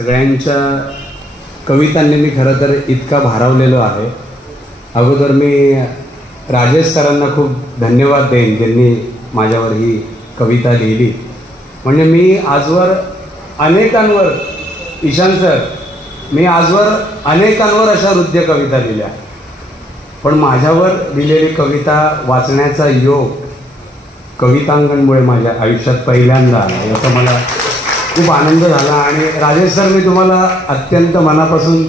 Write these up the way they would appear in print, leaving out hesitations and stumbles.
सगळ्यांच्या कवितांनी मी खरं तर इतका भारावलेलो आहे. अगोदर मी राजेश सरांना खूप धन्यवाद देईन ज्यांनी माझ्यावर ही कविता लिहिली. म्हणजे मी आजवर अनेकांवर, ईशान सर, मी आजवर अनेकांवर अशा हृदय कविता लिहिल्या, पण माझ्यावर लिहिलेली कविता वाचण्याचा योग कवितांगणमुळे माझ्या आयुष्यात पहिल्यांदा आला. याचा मला खूप आनंद झाला. आणि राजेश सर, मी तुम्हाला अत्यंत मनापासून,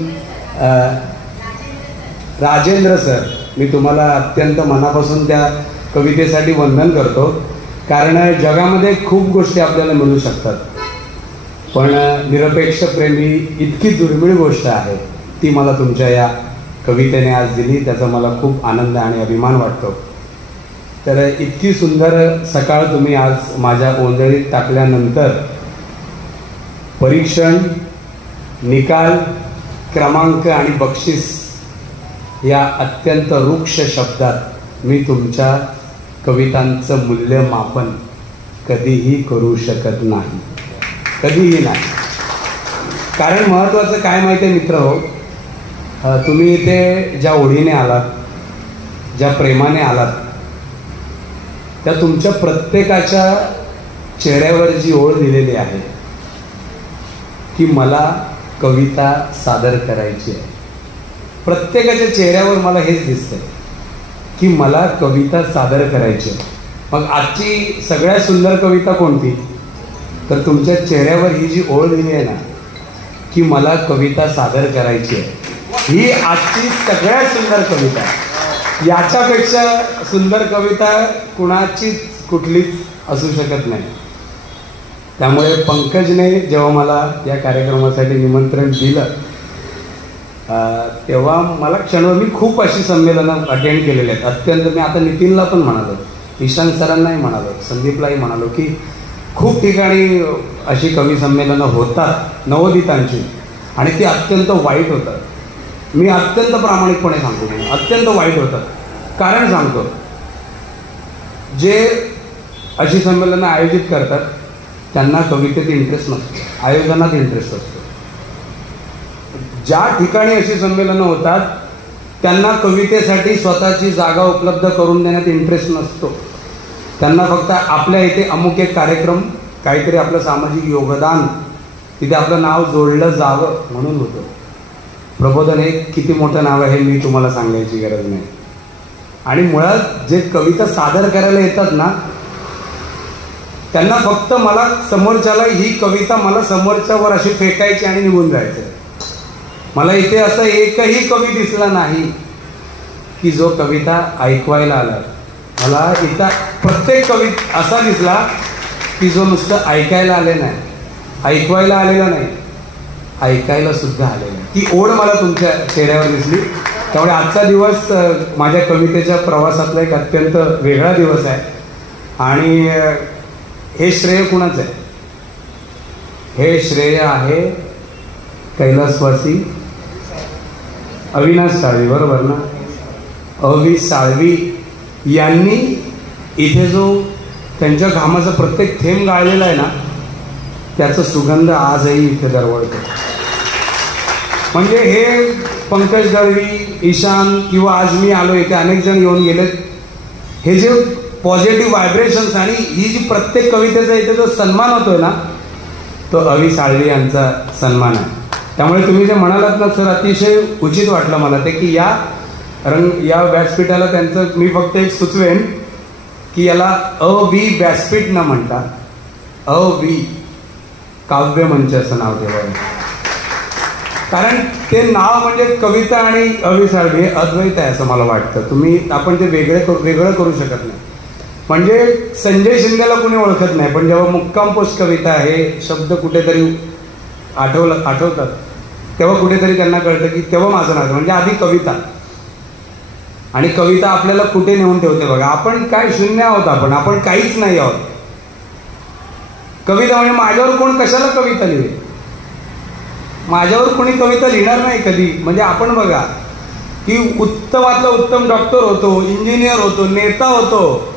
राजेंद्र सर, मी तुम्हाला अत्यंत मनापासून त्या कवितेसाठी वंदन करतो. कारण जगामध्ये खूप गोष्टी आपल्याला मिळू शकतात, पण निरपेक्ष प्रेम ही इतकी दुर्मिळ गोष्ट आहे, ती मला तुमच्या या कवितेने आज दिली. त्याचा मला खूप आनंद आणि अभिमान वाटतो. तर इतकी सुंदर सकाळ तुम्ही आज माझ्या ओंजळीत टाकल्यानंतर परीक्षण, निकाल, क्रमांक आणि बक्षीस या अत्यंत रुक्ष शब्दात मी तुमच्या कवितांचं मूल्यमापन कधीही करू शकत नाही, कधीही नाही. कारण महत्त्वाचं काय माहिती आहे मित्र हो, तुम्ही इथे ज्या ओढीने आलात, ज्या प्रेमाने आलात, त्या तुमच्या प्रत्येकाच्या चेहऱ्यावर जी ओळ दिलेली आहे की मला कविता सादर करायची आहे. प्रत्येकाच्या चेहऱ्यावर मला हेच दिसतंय की मला कविता सादर करायची आहे. मग आजची सगळ्यात सुंदर कविता कोणती? तर तुमच्या चेहऱ्यावर ही जी ओळ दिली आहे ना की मला कविता सादर करायची आहे, ही आजची सगळ्यात सुंदर कविता. याच्यापेक्षा सुंदर कविता कुणाचीच कुठलीच असू शकत नाही. त्यामुळे पंकजने जेव्हा मला या कार्यक्रमासाठी निमंत्रण दिलं तेव्हा मला क्षणभर, मी खूप अशी संमेलनं अटेंड केलेली आहेत अत्यंत. मी आता नितीनला पण म्हणालो, ईशान सरांनाही म्हणालो, संदीपलाही म्हणालो की खूप ठिकाणी अशी कवी संमेलनं होतात नवोदितांची, आणि ती अत्यंत वाईट होतात. मी अत्यंत प्रामाणिकपणे सांगतो, अत्यंत वाईट होतात. कारण सांगतो, जे अशी संमेलनं आयोजित करतात त्यांना कवितेत इंटरेस्ट नसतो, आयोजनात इंटरेस्ट असतो. ज्या ठिकाणी अशी संमेलनं होतात त्यांना कवितेसाठी स्वतःची जागा उपलब्ध करून देण्यात इंटरेस्ट नसतो. त्यांना फक्त आपल्या इथे अमुक एक कार्यक्रम, काहीतरी आपलं सामाजिक योगदान, तिथे आपलं नाव जोडलं जावं म्हणून होतं. प्रबोधन हे किती मोठं नाव आहे मी तुम्हाला सांगायची गरज नाही. आणि मुळात जे कविता सादर करायला येतात ना त्यांना फक्त मला समोरच्याला ही कविता मला समोरच्यावर अशी फेकायची आणि निघून जायचं. मला इथे असं एकही कवी दिसला नाही की जो कविता ऐकवायला आला. मला इथं प्रत्येक कवी असा दिसला की जो नुसतं ऐकायला आले नाही, ऐकवायला आलेला नाही, ऐकायला सुद्धा आलेला. ती ओढ मला तुमच्या चेहऱ्यावर दिसली. त्यामुळे आजचा दिवस माझ्या कवितेच्या प्रवासातला एक अत्यंत वेगळा दिवस आहे. आणि हे श्रेय कुणाचं आहे? हे श्रेय आहे कैलासवासी अविनाश साळवी, बरोबर ना? अवि साळवी यांनी इथे जो त्यांच्या घामाचा प्रत्येक थेंब गाळलेला आहे ना त्याचा सुगंध आजही इथे दरवळतो. म्हणजे हे पंकज दळवी, ईशान किंवा आज मी आलो इथे, अनेक जण येऊन गेलेत, हे जे पॉझिटिव्ह व्हायब्रेशन्स आणि ही जी प्रत्येक कवितेचा इथे जो सन्मान होतोय ना तो अवि साळवी यांचा सन्मान आहे. त्यामुळे तुम्ही जे म्हणालात ना सर, अतिशय उचित वाटलं मला ते की या व्यासपीठाला त्यांचं मी फक्त एक सुचवेन की याला अवि व्यासपीठ न म्हणता अवि काव्य मंच असं नाव ठेवायला. कारण ते नाव म्हणजे कविता आणि अवि साळवी हे अद्वैत आहे असं मला वाटतं. आपण ते वेगळं करू शकत नाही. म्हणजे संजय शिंदेला कुणी ओळखत नाही, पण जेव्हा मुक्काम पोस्ट कविता हे शब्द कुठेतरी आठवतात तेव्हा कुठेतरी त्यांना कळतं की तेव्हा माझं नाव, म्हणजे आधी कविता. आणि कविता आपल्याला कुठे नेऊन ठेवते बघा. आपण काय शून्य आहोत, आपण काहीच नाही आहोत. कविता म्हणजे माझ्यावर कोण कशाला कविता लिहिली? माझ्यावर कोणी कविता लिहिणार नाही कधी. म्हणजे आपण बघा की उत्तमातला उत्तम डॉक्टर होतो, इंजिनियर होतो, नेता होतो,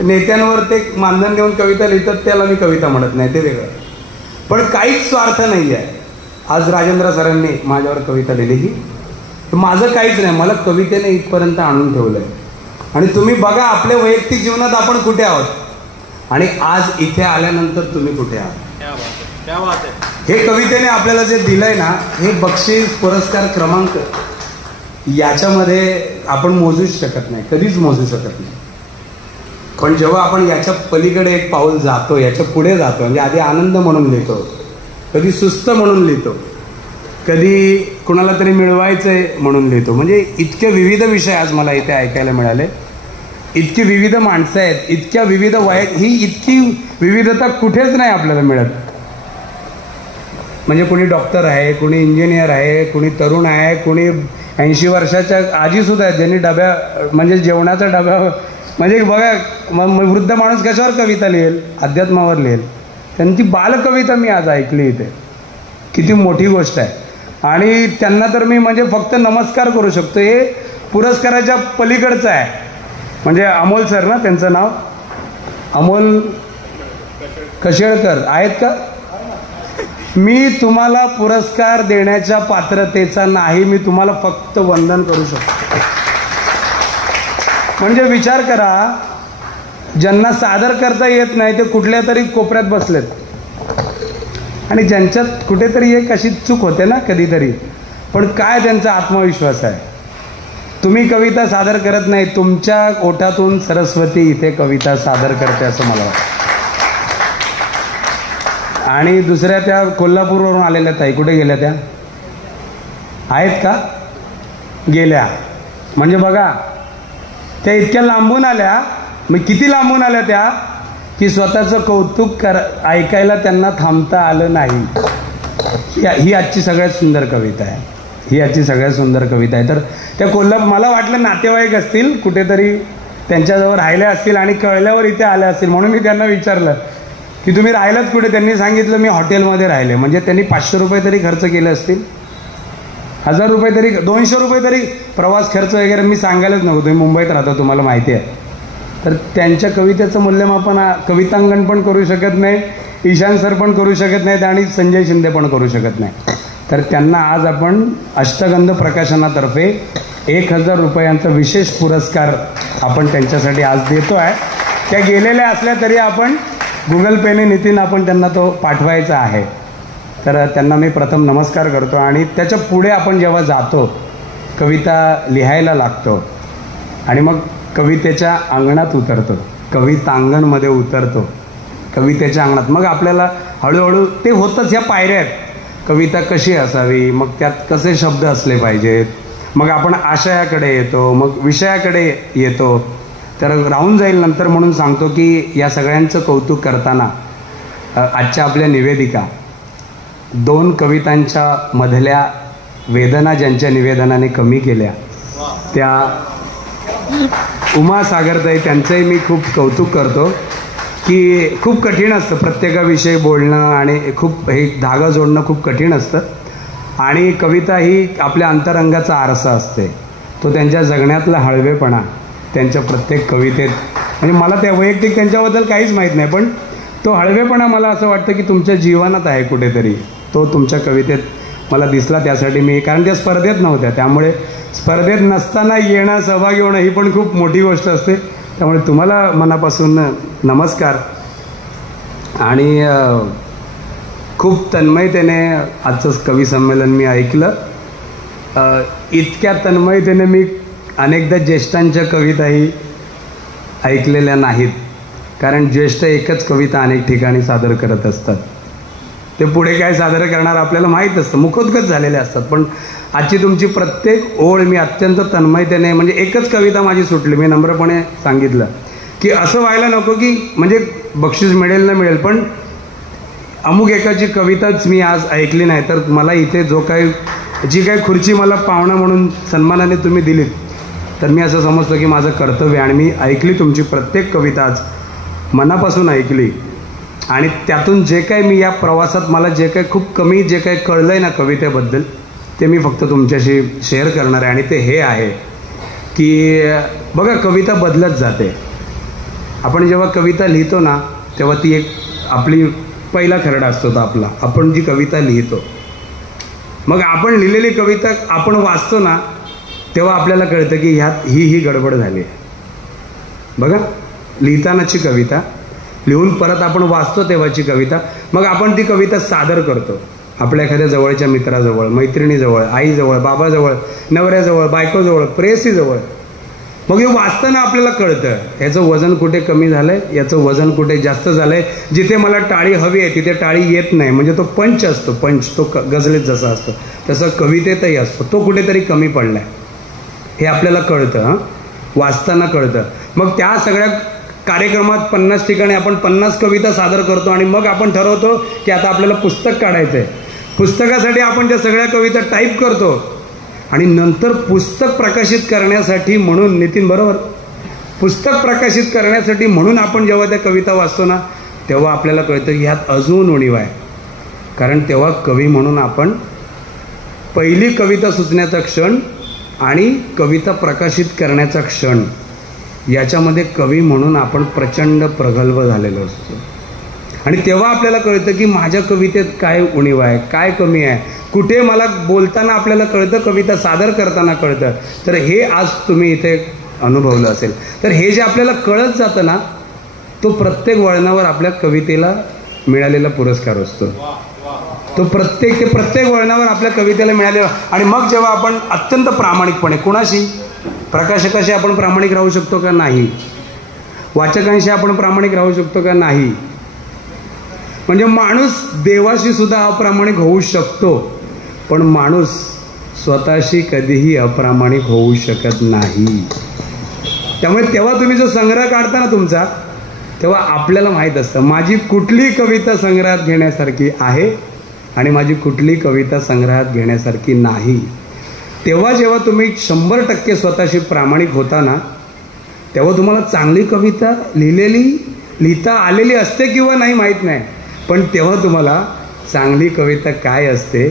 नेत्यांवर ते मानधन देऊन कविता लिहितात, त्याला मी कविता म्हणत नाही, ते वेगळं. पण काहीच स्वार्थ नाही आहे. आज राजेंद्र सरांनी माझ्यावर कविता लिहिली की माझं काहीच नाही, मला कवितेने इथपर्यंत आणून ठेवलंय. आणि तुम्ही बघा आपल्या वैयक्तिक जीवनात आपण कुठे आहोत आणि आज इथे आल्यानंतर तुम्ही कुठे आहात. हे कवितेने आपल्याला जे दिलंय ना, हे बक्षीस पुरस्कार क्रमांक याच्यामध्ये आपण मोजूच शकत नाही, कधीच मोजू शकत नाही. पण जेव्हा आपण याच्या पलीकडे एक पाऊल जातो, याच्या पुढे जातो, म्हणजे आधी आनंद म्हणून लिहितो, कधी सुस्त म्हणून लिहितो, कधी कुणाला तरी मिळवायचंय म्हणून लिहितो. म्हणजे इतके विविध विषय आज मला इथे ऐकायला मिळाले, इतकी विविध माणसं आहेत, इतक्या विविध वयात, ही इतकी विविधता कुठेच नाही आपल्याला मिळत. म्हणजे कुणी डॉक्टर आहे, कुणी इंजिनियर आहे, कुणी तरुण आहे, कुणी 80 वर्षाच्या आजी सुद्धा आहेत ज्यांनी डब्या म्हणजे जेवणाचा डब्या म्हणजे बघा वृद्ध माणूस कशावर कविता लिहेल, अध्यात्मावर लिहेल. त्यांची बालकविता मी आज ऐकली इथे, किती मोठी गोष्ट आहे. आणि त्यांना तर मी म्हणजे फक्त नमस्कार करू शकतो. हे पुरस्काराच्या पलीकडचं आहे. म्हणजे अमोल सर ना, त्यांचं नाव अमोल कशेळकर आहेत का? मी तुम्हाला पुरस्कार देण्याच्या पात्रतेचा नाही, मी तुम्हाला फक्त वंदन करू शकतो. म्हणजे विचार करा, ज्यांना सादर करता येत नाही ते कुठल्या तरी कोपऱ्यात बसलेत आणि ज्यांच्यात कुठेतरी एक अशी चूक होते ना कधीतरी, पण काय त्यांचा आत्मविश्वास आहे. तुम्ही कविता सादर करत नाही, तुमच्या ओठातून सरस्वती इथे कविता सादर करते असं मला वाटतं. आणि दुसऱ्या त्या कोल्हापूरवरून आलेल्या ताई कुठे गेल्या? त्या आहेत का? गेल्या. म्हणजे बघा, त्या इतक्या लांबून आल्या, मग किती लांबून आल्या त्या की स्वतःचं कौतुक ऐकायला त्यांना थांबता आलं नाही. ही आजची सगळ्यात सुंदर कविता आहे. ही आजची सगळ्यात सुंदर कविता आहे. तर त्या मला वाटलं नातेवाईक असतील, कुठेतरी त्यांच्याजवळ राहिल्या असतील आणि कळल्यावर इथे आल्या असतील, म्हणून मी त्यांना विचारलं की तुम्ही राहिलात कुठे? त्यांनी सांगितलं मी हॉटेलमध्ये राहिले. म्हणजे त्यांनी 500 रुपये तरी खर्च केले असतील, 1000 रुपये तरी, 200 रुपये तरी प्रवास खर्च वगैरे मी सांगायलाच नको. तुम्ही मुंबईत राहता, तुम्हाला माहिती आहे. तर त्यांच्या कवितेचं मूल्यमापन कवितांगण पण करू शकत नाही, ईशान सर पण करू शकत नाहीत आणि संजय शिंदे पण करू शकत नाही. तर त्यांना आज आपण अष्टगंध प्रकाशनातर्फे 1000 रुपयांचा विशेष पुरस्कार आपण त्यांच्यासाठी आज देतो आहे. त्या गेलेल्या असल्या तरी आपण गुगल पेने नितीन आपण त्यांना तो पाठवायचा आहे. तर त्यांना मी प्रथम नमस्कार करतो. आणि त्याच्या पुढे आपण जेव्हा जातो, कविता लिहायला लागतो आणि मग कवितेच्या अंगणात उतरतो, कवितांगणमध्ये उतरतो, कवितेच्या अंगणात, मग आपल्याला हळूहळू ते होतंच. ह्या पायऱ्या आहेत. कविता कशी असावी, मग त्यात कसे शब्द असले पाहिजेत, मग आपण आशयाकडे येतो, मग विषयाकडे येतो. तर राहून जाईल नंतर म्हणून सांगतो की या सगळ्यांचं कौतुक करताना आजच्या आपल्या निवेदिका 2 कवितांच्या मधल्या वेदना ज्यांच्या निवेदनाने कमी केल्या, त्या उमा सागरताई, त्यांचंही मी खूप कौतुक करतो. की खूप कठीण असतं प्रत्येकाविषयी बोलणं आणि खूप हे धागा जोडणं खूप कठीण असतं. आणि कविता ही आपल्या अंतरंगाचा आरसा असते. तो त्यांच्या जगण्यातला हळवेपणा त्यांच्या प्रत्येक कवितेत, म्हणजे मला त्या वैयक्तिक त्यांच्याबद्दल काहीच माहीत नाही, पण तो हळवेपणा मला असं वाटतं की तुमच्या जीवनात आहे कुठेतरी. तो तुमच्या कवितेत मला दिसला. त्यासाठी मी, कारण त्या स्पर्धेत नव्हत्या, त्यामुळे स्पर्धेत नसताना येणं, सहभागी होणं ही पण खूप मोठी गोष्ट असते. त्यामुळे तुम्हाला मनापासून नमस्कार. आणि खूप तन्मयतेने आजचं कवी संमेलन मी ऐकलं. इतक्या तन्मयतेने मी अनेकदा ज्येष्ठांच्या कविताही ऐकलेल्या नाहीत, कारण ज्येष्ठ एकच कविता अनेक ठिकाणी सादर करत असतात. ते पुढे काय सादर करणार आपल्याला माहीत असतं, मुखोद्गत झालेले असतात. पण आजची तुमची प्रत्येक ओळ मी अत्यंत तन्मयतेने, म्हणजे एकच कविता माझी सुटली, मी नम्रपणे सांगितलं की असं व्हायला नको की म्हणजे बक्षीस मिळेल ना मिळेल, पण अमुक एकाची कविताच मी आज ऐकली नाही. तर मला इथे जी काही खुर्ची मला पाहुणा म्हणून सन्मानाने तुम्ही दिलीत, तर मी असं समजतो की माझं कर्तव्य. आणि मी ऐकली तुमची प्रत्येक कविता, आज मनापासून ऐकली. आणि त्यातून जे काही मी या प्रवासात मला जे काही खूप कमी जे काही कळलं आहे ना कवितेबद्दल, ते मी फक्त तुमच्याशी शेअर करणार आहे. आणि ते हे आहे की बघा, कविता बदलत जाते. आपण जेव्हा कविता लिहितो ना, तेव्हा ती एक आपली पहिला खरडा असतो तो आपला. आपण जी कविता लिहितो मग आपण लिहिलेली कविता आपण वाचतो ना, तेव्हा आपल्याला कळतं की ह्यात ही गडबड झाली आहे. बघा, लिहितानाची कविता, लिहून परत आपण वाचतो तेव्हाची कविता, मग आपण ती कविता सादर करतो आपल्या एखाद्या जवळच्या मित्राजवळ, मैत्रिणीजवळ, आईजवळ, बाबाजवळ, नवऱ्याजवळ, बायकोजवळ, प्रेयसीजवळ. मग हे वाचताना आपल्याला कळतं ह्याचं वजन कुठे कमी झालंय, याचं वजन कुठे जास्त झालंय. जिथे मला टाळी हवी आहे तिथे टाळी येत नाही, म्हणजे तो पंच असतो, पंच तो गझलेत जसा असतो तसं कवितेतही असतो, तो कुठेतरी कमी पडलाय हे आपल्याला कळतं. वाचताना कळतं. मग त्या सगळ्या कार्यक्रमात 50 ठिकाणी आपण 50 कविता सादर करतो आणि मग आपण ठरवतो की आता आपल्याला पुस्तक काढायचं आहे. पुस्तकासाठी आपण त्या सगळ्या कविता टाईप करतो आणि नंतर पुस्तक प्रकाशित करण्यासाठी म्हणून, नितीन बरोबर, पुस्तक प्रकाशित करण्यासाठी म्हणून आपण जेव्हा त्या कविता वाचतो ना, तेव्हा आपल्याला कळतं की ह्यात अजून उणीव आहे. कारण तेव्हा कवी म्हणून आपण पहिली कविता सुचण्याचा क्षण आणि कविता प्रकाशित करण्याचा क्षण, याच्यामध्ये कवी म्हणून आपण प्रचंड प्रगल्भ झालेलो असतो. आणि तेव्हा आपल्याला कळतं की माझ्या कवितेत काय उणीव आहे, काय कमी आहे, कुठे मला बोलताना आपल्याला कळतं, कविता सादर करताना कळतं. तर हे आज तुम्ही इथे अनुभवलं असेल. तर हे जे आपल्याला कळत जातं ना, तो प्रत्येक वळणावर आपल्या कवितेला मिळालेला पुरस्कार असतो. तो प्रत्येक वळणावर आपल्या कवितेला मिळालेला. आणि मग जेव्हा आपण अत्यंत प्रामाणिकपणे, कुणाशी, प्रकाशकाशी आपण प्रामाणिक राहू शकतो का नाही, वाचकांशी आपण प्रामाणिक राहू शकतो का नाही, म्हणजे माणूस देवाशी सुद्धा अप्रामाणिक होऊ शकतो, पण माणूस स्वतःशी कधीही अप्रामाणिक होऊ शकत नाही. त्यामुळे तेव्हा तुम्ही जो संग्रह काढता ना तुमचा, तेव्हा आपल्याला माहीत असतं माझी कुठली कविता संग्रहात घेण्यासारखी आहे आणि माझी कुठली कविता संग्रहात घेण्यासारखी नाही. तेव्हा जेव्हा तुम्ही 100% स्वतःशी प्रामाणिक होता ना, तेव्हा तुम्हाला चांगली कविता लिहिता आलेली असते किंवा नाही माहीत नाही, पण तेव्हा तुम्हाला चांगली कविता काय असते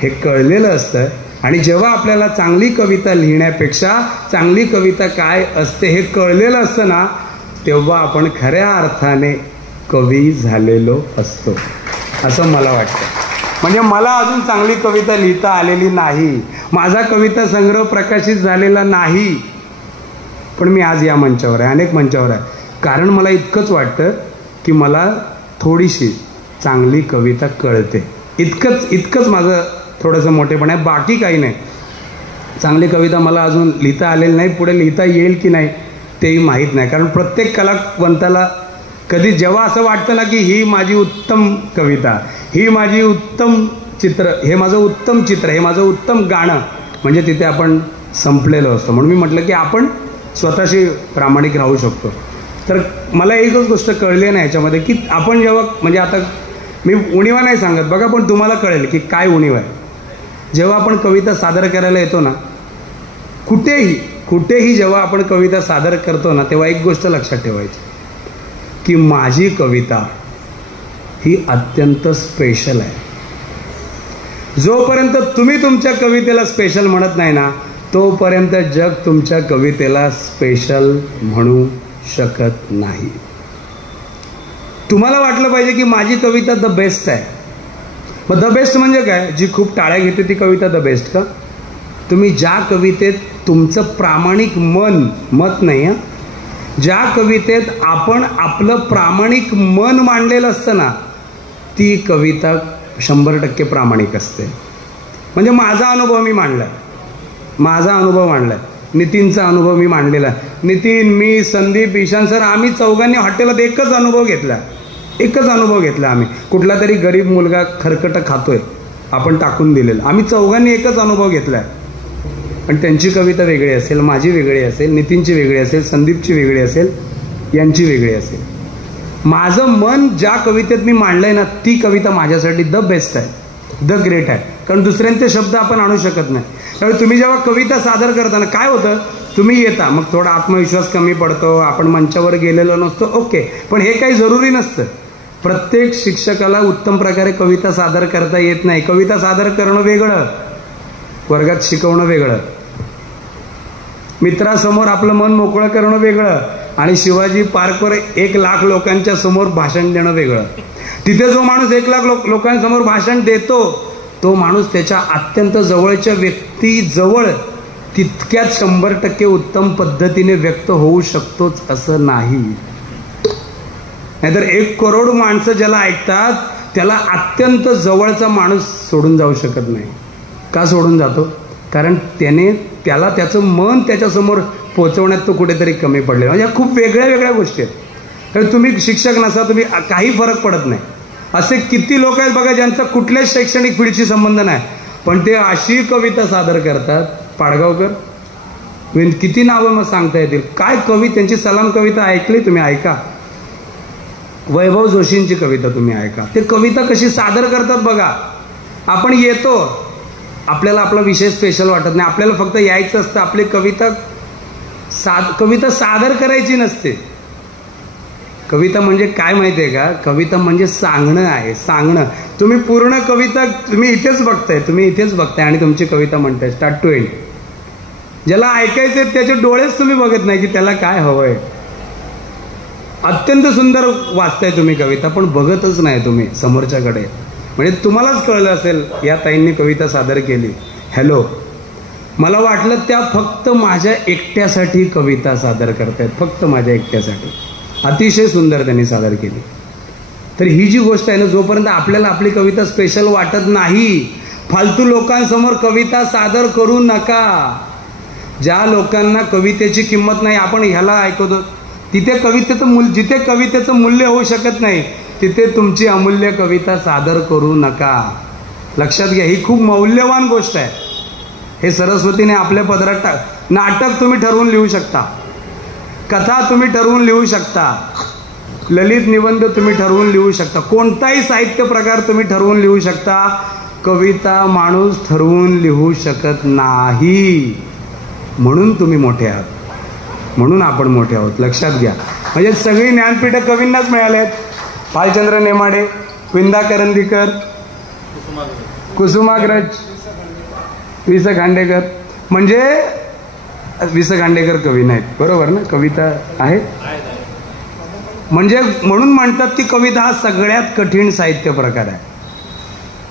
हे कळलेलं असतं. आणि जेव्हा आपल्याला चांगली कविता लिहिण्यापेक्षा चांगली कविता काय असते हे कळलेलं असतं ना, तेव्हा आपण खऱ्या अर्थाने कवी झालेलो असतो, असं मला वाटतं. म्हणजे मला अजून चांगली कविता लिहिता आलेली नाही, माझा कविता संग्रह प्रकाशित झालेला नाही, पण मी आज या मंचावर आहे, अनेक मंचावर आहे, कारण मला इतकंच वाटतं की मला थोडीशी चांगली कविता कळते. इतकंच माझं थोडंसं मोठेपण आहे, बाकी काही नाही. चांगली कविता मला अजून लिहिता आलेली नाही, पुढे लिहिता येईल की नाही तेही माहीत नाही. कारण प्रत्येक कलावंताला कधी जेव्हा असं वाटतं ना की ही माझी उत्तम कविता, ही माझी उत्तम चित्र, हे माझं उत्तम चित्र, हे माझं उत्तम गाणं, म्हणजे तिथे आपण संपलेलो असतो. म्हणून मी म्हटलं की आपण स्वतःशी प्रामाणिक राहू शकतो. तर मला एकच गोष्ट कळली नाही याच्यामध्ये की आपण जेव्हा, म्हणजे आता मी उणीवा नाही सांगत बघा, पण तुम्हाला कळेल की काय उणीव आहे. जेव्हा आपण कविता सादर करायला येतो ना, कुठेही जेव्हा आपण कविता सादर करतो ना, तेव्हा एक गोष्ट लक्षात ठेवायची की माझी कविता ही अत्यंत स्पेशल आहे. जोपर्यंत तुम्ही तुमच्या कवितेला स्पेशल म्हणत नाही ना, तोपर्यंत जग तुमच्या कवितेला स्पेशल म्हणू शकत नाही. तुम्हाला वाटलं पाहिजे की माझी कविता द बेस्ट आहे. मग द बेस्ट म्हणजे काय? जी खूप टाळ्या घेते ती कविता द बेस्ट का? तुम्ही ज्या कवितेत तुमचं प्रामाणिक मत नाही, ज्या कवितेत आपण आपलं प्रामाणिक मन मांडलेलं असतं ना, ती कविता 100% प्रामाणिक असते. म्हणजे माझा अनुभव मी मांडलाय, नितीनचा अनुभव मी मांडलेला आहे. नितीन, मी, संदीप, ईशान सर, आम्ही चौघांनी हॉटेलात एकच अनुभव घेतला. आम्ही कुठला तरी गरीब मुलगा खरकटं खातोय, आपण टाकून दिलेलं, आम्ही चौघांनी एकच अनुभव घेतलाय. पण त्यांची कविता वेगळी असेल, माझी वेगळी असेल, नितीनची वेगळी असेल, संदीपची वेगळी असेल, यांची वेगळी असेल. माझं मन ज्या कवितेत मी मांडलंय ना, ती कविता माझ्यासाठी द बेस्ट आहे, द ग्रेट आहे. कारण दुसऱ्यांचे शब्द आपण आणू शकत नाही. त्यामुळे तुम्ही जेव्हा कविता सादर करताना काय होतं, तुम्ही येता, मग थोडा आत्मविश्वास कमी पडतो, आपण मंचावर गेलेलो नसतो, ओके, पण हे काही जरुरी नसतं. प्रत्येक शिक्षकाला उत्तम प्रकारे कविता सादर करता येत नाही. कविता सादर करणं वेगळं, वर्गात शिकवणं वेगळं, मित्रासमोर आपलं मन मोकळं करणं वेगळं, आणि शिवाजी पार्कवर 1,00,000 लोकांच्या समोर भाषण देणं वेगळं. तिथे जो माणूस 1,00,000 लोकांसमोर भाषण देतो तो माणूस त्याच्या अत्यंत जवळच्या व्यक्तीजवळ तितक्यात 100% उत्तम पद्धतीने व्यक्त होऊ शकतोच असं नाही. नाहीतर 1 करोड माणसं ज्याला ऐकतात त्याला अत्यंत जवळचा माणूस सोडून जाऊ शकत नाही. का सोडून जातो? कारण त्याला त्याचं मन त्याच्यासमोर पोहोचवण्यात तो कुठेतरी कमी पडलेला. म्हणजे खूप वेगळ्या वेगळ्या गोष्टी आहेत. तर तुम्ही शिक्षक नसा, तुम्ही काही फरक पडत नाही. असे किती लोक आहेत बघा ज्यांचा कुठल्याच शैक्षणिक फील्डशी संबंध नाही, पण ते अशी कविता सादर करतात. पाडगावकर, किती नावं मग सांगता येतील. काय कवी, त्यांची सलाम कविता ऐकली तुम्ही? ऐका. वैभव जोशींची कविता तुम्ही ऐका. ते कविता कशी सादर करतात बघा. आपण येतो, आपल्याला आपला विषय स्पेशल वाटत नाही, आपल्याला फक्त यायचं असतं. आपली कविता सादर करायची नसते. कविता म्हणजे काय माहिती आहे का? कविता म्हणजे सांगणं आहे, सांगणं. तुम्ही पूर्ण कविता तुम्ही इथेच बघताय आणि तुमची कविता म्हणताय स्टार्ट टू एंड. ज्याला ऐकायचे त्याचे डोळेच तुम्ही बघत नाही की त्याला काय हवंय. अत्यंत सुंदर वाचताय तुम्ही कविता, पण बघतच नाही तुम्ही समोरच्याकडे. म्हणजे तुम्हालाच कळलं असेल या ताईंनी कविता सादर केली. हॅलो, मला वाटलं त्या फक्त माझ्या एकट्यासाठी कविता सादर करतायत, फक्त माझ्या एकट्यासाठी. अतिशय सुंदर त्यांनी सादर केली. तर ही जी गोष्ट आहे ना, जोपर्यंत आपल्याला आपली कविता स्पेशल वाटत नाही, फालतू लोकांसमोर कविता सादर करू नका. ज्या लोकांना कवितेची किंमत नाही, आपण ह्याला ऐकवतो, जिथे कवितेचं मूल्य होऊ शकत नाही तिथे तुमची अमूल्य कविता सादर करू नका. लक्षात घ्या, ही खूप मौल्यवान गोष्ट आहे. हे सरस्वतीने आपल्या पदरात नाटक तुम्ही ठरवून लिहू शकता, कथा तुम्ही ठरवून लिहू शकता, ललित निबंध तुम्ही ठरवून लिहू शकता, कोणताही साहित्य प्रकार तुम्ही ठरवून लिहू शकता. कविता माणूस ठरवून लिहू शकत नाही. म्हणून तुम्ही मोठे आहात, म्हणून आपण मोठे आहोत. लक्षात घ्या. म्हणजे सगळी ज्ञानपीठं कवींनाच मिळाले आहेत. भालचंद्र नेमाडे, विंदा करंदीकर, कुसुमाग्रज, वि स खांडेकर. म्हणजे वि स खांडेकर कवी नाहीत, बरोबर ना? कविता आहे. म्हणजे म्हणून म्हणतात की कविता हा सगळ्यात कठीण साहित्य प्रकार आहे.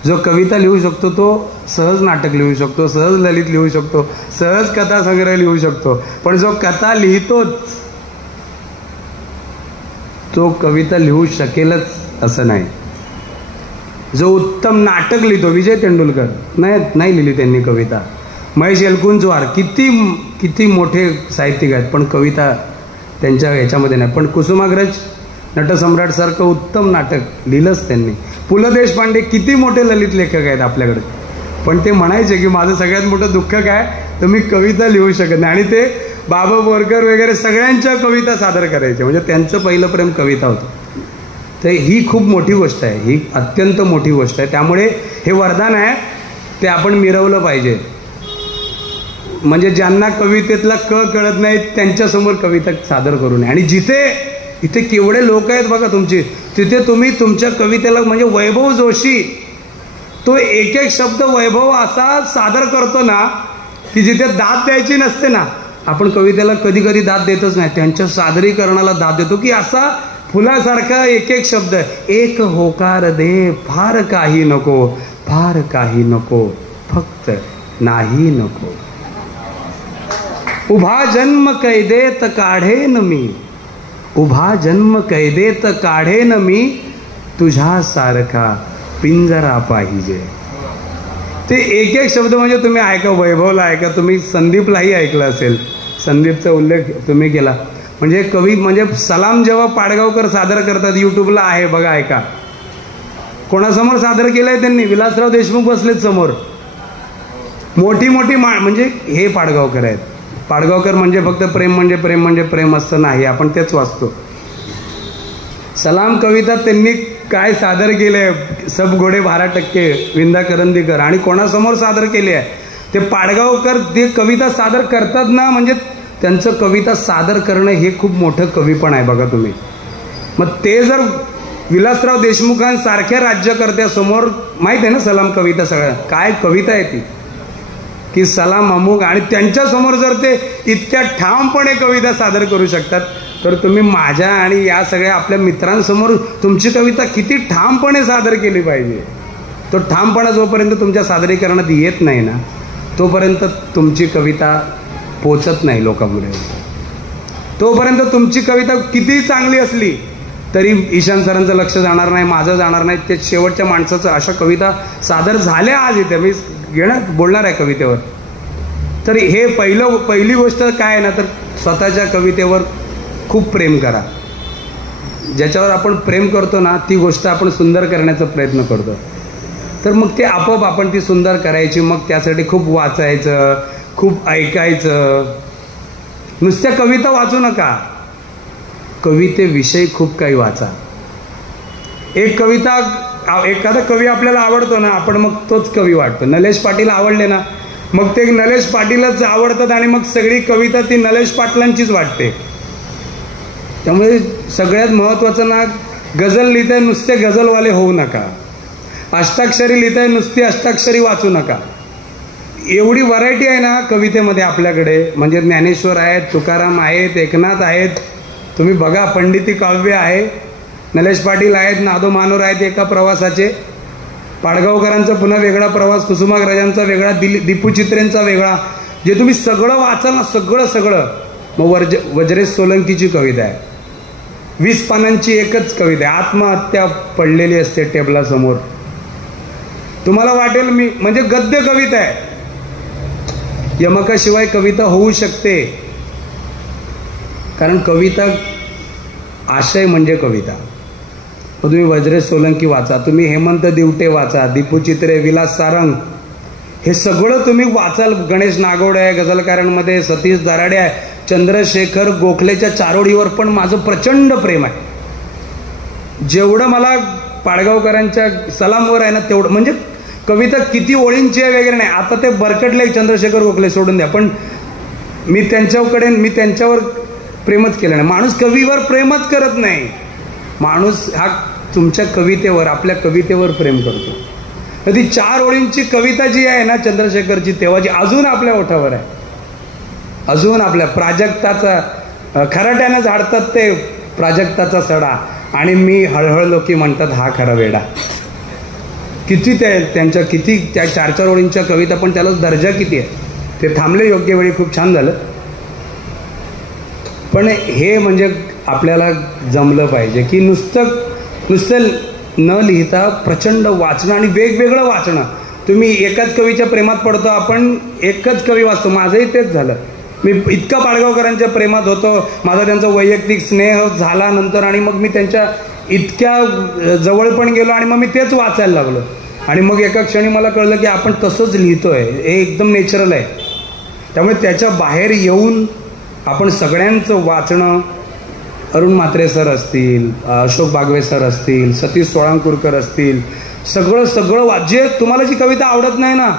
जो कविता लिहू शकतो तो सहज नाटक लिहू शकतो, सहज ललित लिहू शकतो, सहज कथा संग्रह लिहू शकतो. पण जो कथा लिहितोच तो कविता लिहू शकेलच असं नाही. जो उत्तम नाटक लिहितो, विजय तेंडुलकर नाही लिहिली त्यांनी कविता. महेश एलकुंचवार किती मोठे साहित्यिक आहेत, पण कविता त्यांच्या ह्याच्यामध्ये नाही. पण कुसुमाग्रज नटसम्राट सारखं उत्तम नाटक लिहिलंच त्यांनी. पु ल देशपांडे किती मोठे ललित लेखक आहेत आपल्याकडे, पण ते म्हणायचे की माझं सगळ्यात मोठं दुःख काय, तुम्ही कविता लिहू शकत नाही. आणि ते बाबा बोरकर वगैरे सगळ्यांच्या कविता सादर करायचे. म्हणजे त्यांचं पहिलं प्रेम कविता होतं. तर ही खूप मोठी गोष्ट आहे, ही अत्यंत मोठी गोष्ट आहे. त्यामुळे हे वरदान आहे, ते आपण मिरवलं पाहिजे. म्हणजे ज्यांना कवितेतला कळत नाही त्यांच्यासमोर कविता सादर करू नये. आणि इथे केवढे लोक आहेत बघा तुमची, तिथे तुम्ही तुमच्या कवितेला, म्हणजे वैभव जोशी तो एक शब्द वैभव असा सादर करतो ना की जिथे दाद द्यायची नसते ना, आपण कवितेला कधी कधी दाद देतच नाही, त्यांच्या सादरीकरणाला दाद देतो की असा फुलासारखा एक शब्द, एक होकार दे, फार काही नको, फार काही नको, फक्त नाही नको. उभा जन्म कैदेत काढेन मी, उभा जन्म कैदेत काढेन मी, तुझ्यासारखा पिंजरा पाहिजे. ते एक शब्द म्हणजे तुम्ही ऐका, वैभवला ऐका, तुम्ही संदीपलाही ऐकलं असेल, संदीपचा उल्लेख तुम्ही केला. म्हणजे कवी, म्हणजे सलाम जेव्हा पाडगावकर सादर करतात, यूट्यूबला आहे बघा, ऐका. कोणासमोर सादर केलंय त्यांनी? विलासराव देशमुख बसलेत समोर, मोठी म्हणजे हे पाडगावकर आहेत. पाडगावकर म्हणजे फक्त प्रेम म्हणजे प्रेम म्हणजे प्रेम असतं नाही, आपण तेच वाचतो. सलाम कविता त्यांनी काय सादर केलंय, सब घोडे 12%, विंदा करंदीकर, आणि कोणासमोर सादर केली आहे? ते पाडगावकर ते कविता सादर करतात ना, म्हणजे त्यांचं कविता सादर करणं हे खूप मोठं कवीपण आहे बघा तुम्ही. मग ते जर विलासराव देशमुखांसारख्या राज्यकर्त्यासमोर, माहित आहे ना सलाम कविता, सगळ्या काय कविता आहे ती, की सलाम अमुक, आणि त्यांच्यासमोर जर ते इतक्या ठामपणे कविता सादर करू शकतात, तर तुम्ही माझ्या आणि या सगळ्या आपल्या मित्रांसमोर तुमची कविता किती ठामपणे सादर केली पाहिजे. तो ठामपणा जोपर्यंत तुमच्या सादरीकरणात येत नाही ना, तोपर्यंत तुमची कविता पोचत नाही लोकांपुढे. तोपर्यंत तुमची कविता कितीही चांगली असली तरी ईशान सरांचं लक्ष जाणार नाही, माझं जाणार नाही. ते शेवटच्या माणसाचं अशा कविता सादर झाल्या आज इथे, मी बोलणार आहे कवितेवर. तर हे पहिली गोष्ट काय आहे ना, तर स्वतःच्या कवितेवर खूप प्रेम करा. ज्याच्यावर आपण प्रेम करतो ना, ती गोष्ट आपण सुंदर करण्याचा प्रयत्न करतो. तर मग ते आपोआप आपण ती सुंदर करायची. मग त्यासाठी खूप वाचायचं, खूप ऐकायचं. नुसत्या कविता वाचू नका, कवितेविषयी खूप काही वाचा. एक कविता, एखादा कवी आपल्याला आवडतो ना, आपण मग तोच कवी वाटतो. नलेश पाटील आवडले ना, मग ते नलेश पाटीलच आवडतात आणि मग सगळी कविता ती नलेश पाटलांचीच वाटते. त्यामुळे सगळ्यात महत्त्वाचं ना, गझल लिहिताय नुसते गझलवाले होऊ नका, अष्टाक्षरी लिहिताय नुसती अष्टाक्षरी वाचू नका. एवढी व्हरायटी आहे ना कवितेमध्ये आपल्याकडे. म्हणजे ज्ञानेश्वर आहेत, तुकाराम आहेत, एकनाथ आहेत, तुम्ही बघा, पंडिती काव्य आहे, नलेश पाटील आहेत, नादो मानोर आहेत एका प्रवासाचे, पाडगावकरांचा पुन्हा वेगळा प्रवास, कुसुमाग्रजांचा वेगळा, दीपू चित्रेंचा वेगळा. जे तुम्ही सगळं वाचाल ना, सगळं. मग वज्रेश सोलंकीची कविता आहे, 20 पानांची एकच कविता आहे. आत्महत्या पडलेली असते टेबलासमोर. तुम्हाला वाटेल मी म्हणजे गद्य कविता आहे. यमकाशिवाय कविता होऊ शकते, कारण कविता आशय म्हणजे कविता. मग तुम्ही वज्रेश सोलंकी वाचा, तुम्ही हेमंत दिवटे वाचा, दीपू चित्रे, विलास सारंग, हे सगळं तुम्ही वाचाल. गणेश नागवडे आहे गझलकारांमध्ये, सतीश दराडे आहे, चंद्रशेखर गोखलेच्या चारोळीवर पण माझं प्रचंड प्रेम आहे. जेवढं मला पाडगावकरांच्या सलामवर आहे ना तेवढं. म्हणजे कविता किती ओळींची आहे वगैरे नाही. आता ते बरकटले चंद्रशेखर गोखले, सोडून द्या. पण मी त्यांच्यावर प्रेमच केलं नाही. माणूस कवीवर प्रेमच करत नाही. माणूस हा तुमच्या कवितेवर, आपल्या कवितेवर प्रेम करतो. तर ती 4 ओळींची कविता जी आहे ना चंद्रशेखरची, तेव्हाची अजून आपल्या ओठावर आहे. अजून आपल्या प्राजक्ताचा, खराट्यानं झाडतात ते प्राजक्ताचा सडा, आणि मी हळहळलो की म्हणतात हा खरा वेडा. किती त्यांच्या किती त्या 4 ओळींच्या कविता, पण त्याला दर्जा किती आहे. ते थांबले योग्य वेळी, खूप छान झालं. पण हे म्हणजे आपल्याला जमलं पाहिजे की नुसतं न लिहिता प्रचंड वाचणं आणि वेगवेगळं वाचणं. तुम्ही एकाच कवीच्या प्रेमात पडतो, आपण एकच कवी वाचतो. माझंही तेच झालं. मी इतका पाडगावकरांच्या प्रेमात होतो, माझा त्यांचा वैयक्तिक स्नेह झाला नंतर, आणि मग मी त्यांच्या इतक्या जवळ पण गेलो आणि मग मी तेच वाचायला लागलो. आणि मग एका क्षणी मला कळलं की आपण तसंच लिहितोय, हे एकदम नॅचरल आहे. त्यामुळे त्याच्या बाहेर येऊन आपण सगळ्यांचं वाचणं, अरुण म्हात्रे सर असतील, अशोक बागवे सर असतील, सतीश सोळांकुरकर असतील, सगळं जे तुम्हाला जी कविता आवडत नाही ना,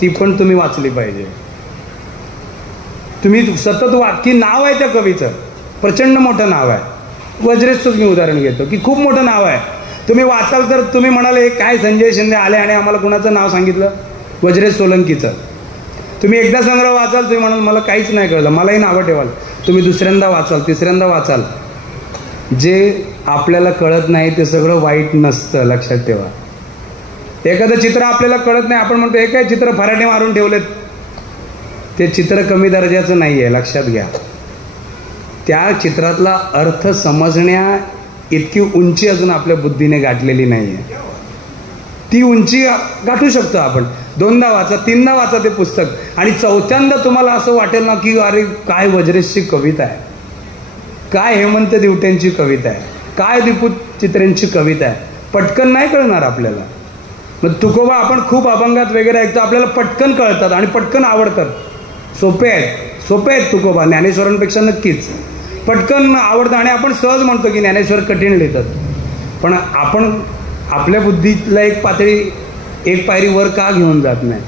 ती पण तुम्ही वाचली पाहिजे. तुम्ही सतत की नाव आहे त्या कवीचं, प्रचंड मोठं नाव आहे. वज्रेशचं मी उदाहरण घेतो की खूप मोठं नाव आहे. तुम्ही वाचाल तर तुम्ही म्हणाल हे काय संजय शिंदे आले आणि आम्हाला कुणाचं नाव सांगितलं, वज्रेश सोलंकीचं. तुम्ही एकदा संग्रह वाचाल, तुम्ही म्हणाल मला काहीच नाही कळलं, मलाही नावं ठेवाल. तुम्ही दुसऱ्यांदा वाचाल, तिसऱ्यांदा वाचाल. जे आपल्याला कळत नाही ते सगळं वाईट नसतं, लक्षात ठेवा. एखादं चित्र आपल्याला कळत नाही, आपण म्हणतो हे काय चित्र फराटे मारून ठेवलेत, ते चित्र कमी दर्जाचं नाही आहे, लक्षात घ्या. त्या चित्रातला अर्थ समजण्या इतकी उंची अजून आपल्या बुद्धीने गाठलेली नाही आहे. ती उंची गाठू शकतो आपण. 2दा वाचा, 3दा वाचा ते पुस्तक, आणि 4थ्यांदा तुम्हाला असं वाटेल ना की अरे काय वज्रेशची कविता आहे, काय हेमंत दिवटेंची कविता आहे, काय दीपू चित्रेंची कविता आहे. पटकन नाही कळणार आपल्याला. मग तुकोबा आपण खूप अभंगात वगैरे ऐकतो, आपल्याला पटकन कळतात आणि पटकन आवडतात. सोपे आहेत तुकोबा, ज्ञानेश्वरांपेक्षा नक्कीच पटकन आवडतं. आणि आपण सहज म्हणतो की ज्ञानेश्वर कठीण लिहितात, पण आपण आपल्या बुद्धीतला एक पायरी वर का घेऊन जात नाही.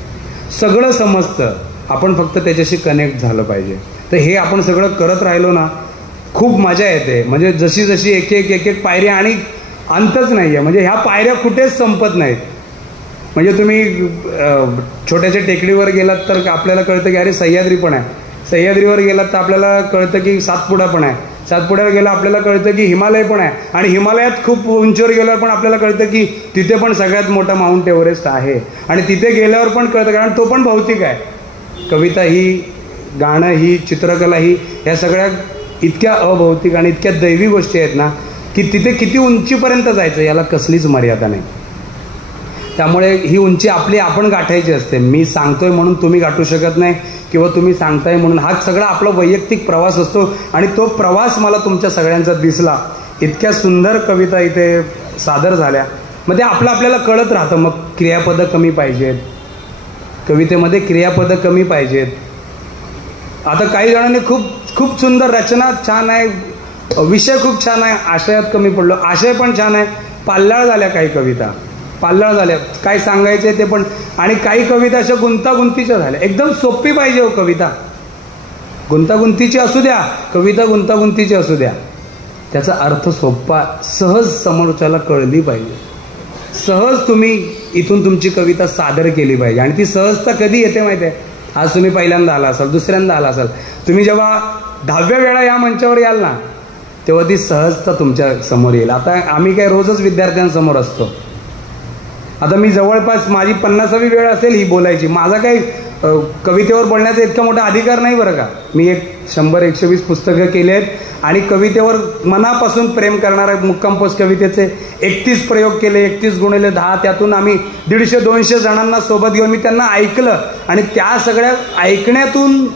सगळं समजतं, आपण फक्त त्याच्याशी कनेक्ट झालं पाहिजे. तर हे आपण सगळं करत राहिलो ना, खूप मजा येते. म्हणजे जशी एक एक पायरी, आणि अंतच नाही आहे. म्हणजे ह्या पायऱ्या कुठेच संपत नाहीत. म्हणजे तुम्ही छोट्याच्या टेकडीवर गेलात तर आपल्याला कळतं की अरे सह्याद्री पण आहे, सह्याद्रीवर गेलात तर आपल्याला कळतं की सातपुडा पण आहे, सातपुड्याला गेलं आपल्याला कळतं की हिमालय पण आहे, आणि हिमालयात खूप उंचीवर गेल्यावर पण आपल्याला कळतं की तिथे पण सगळ्यात मोठा माउंट एव्हरेस्ट आहे, आणि तिथे गेल्यावर पण कळतं, कारण तो पण भौतिक आहे. कविता ही, गाणं ही, चित्रकला ही, ह्या सगळ्या इतक्या अभौतिक आणि इतक्या दैवी गोष्टी आहेत ना की तिथे किती उंचीपर्यंत जायचं याला कसलीच मर्यादा नाही. त्यामुळे ही उंची आपली आपण गाठायची असते. मी सांगतोय म्हणून तुम्ही गाठू शकत नाही, किंवा तुम्ही सांगताय म्हणून. हा सगळा आपला वैयक्तिक प्रवास असतो, आणि तो प्रवास मला तुमच्या सगळ्यांचा दिसला. इतक्या सुंदर कविता इथे सादर झाल्या. मग ते आपल्याला कळत राहतं. मग क्रियापदं कमी पाहिजेत, कवितेमध्ये क्रियापदं कमी पाहिजेत. आता काही जणांनी खूप सुंदर रचना छान आहे, विषय खूप छान आहे, आशयात कमी पडलो. आशय पण छान आहे, पाल्लाळ झाल्या काही कविता, पाल्लाळ झाल्या, काय सांगायचे ते पण. आणि काही कविता अशा गुंतागुंतीच्या झाल्या. एकदम सोपी पाहिजे हो कविता, गुंतागुंतीची असू द्या, कविता गुंतागुंतीची असू द्या, त्याचा अर्थ सोपा, सहज समोरच्याला कळली पाहिजे. सहज तुम्ही इथून तुमची कविता सादर केली पाहिजे. आणि ती सहजता कधी येते माहिती आहे? आज तुम्ही पहिल्यांदा आला असाल, दुसऱ्यांदा आला असाल, तुम्ही जेव्हा 10व्या वेळा या मंचावर याल ना, तेव्हा ती सहजता तुमच्या समोर येईल. आता आम्ही काय रोजच विद्यार्थ्यांसमोर असतो. आता मी जवळपास माझी 50वी वेळ असेल ही बोलायची. माझा काही कवितेवर बोलण्याचा इतका मोठा अधिकार नाही बरं का. मी 100-120 पुस्तकं केली आहेत, आणि कवितेवर मनापासून प्रेम करणाऱ्या मुक्काम पोस्ट कवितेचे 31 प्रयोग केले, 31×10. त्यातून आम्ही 150-200 जणांना सोबत घेऊन मी त्यांना ऐकलं, आणि त्या सगळ्या ऐकण्यातून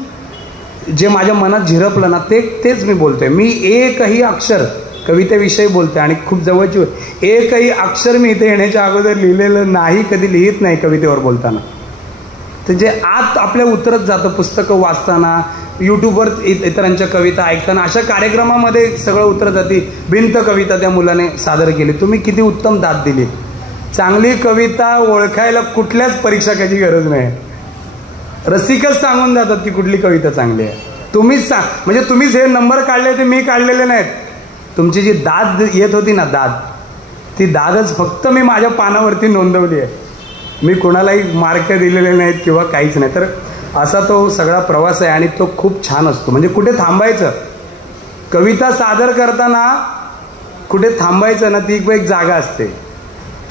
जे माझ्या मनात झिरपलं ना, तेच मी बोलतोय. मी एकही अक्षर कवितेविषयी बोलते, आणि खूप जवळची एकही अक्षर मी इथे येण्याच्या अगोदर लिहिलेलं नाही, कधी लिहित नाही कवितेवर बोलताना. तर जे आत आपल्या उतरत जातं पुस्तकं वाचताना, यूट्यूबवर इतरांच्या कविता ऐकताना, अशा कार्यक्रमामध्ये सगळं उतरत जाते. भिंत कविता त्या मुलाने सादर केली, तुम्ही किती उत्तम दाद दिली. चांगली कविता ओळखायला कुठल्याच परीक्षा कधी गरज नाही. रसिकच सांगून जातात की कुठली कविता चांगली आहे. तुम्हीच म्हणजे तुम्हीच हे नंबर काढले, ते मी काढलेले नाहीत. तुमची जी दाद येत होती ना, ती दादच फक्त मी माझ्या पानावरती नोंदवली आहे. मी कोणालाही मार्क दिलेले नाहीत किंवा काहीच नाही. तर असा तो सगळा प्रवास आहे, आणि तो खूप छान असतो. म्हणजे कुठे थांबायचं, कविता सादर करताना कुठे थांबायचं ना, ती एक जागा असते.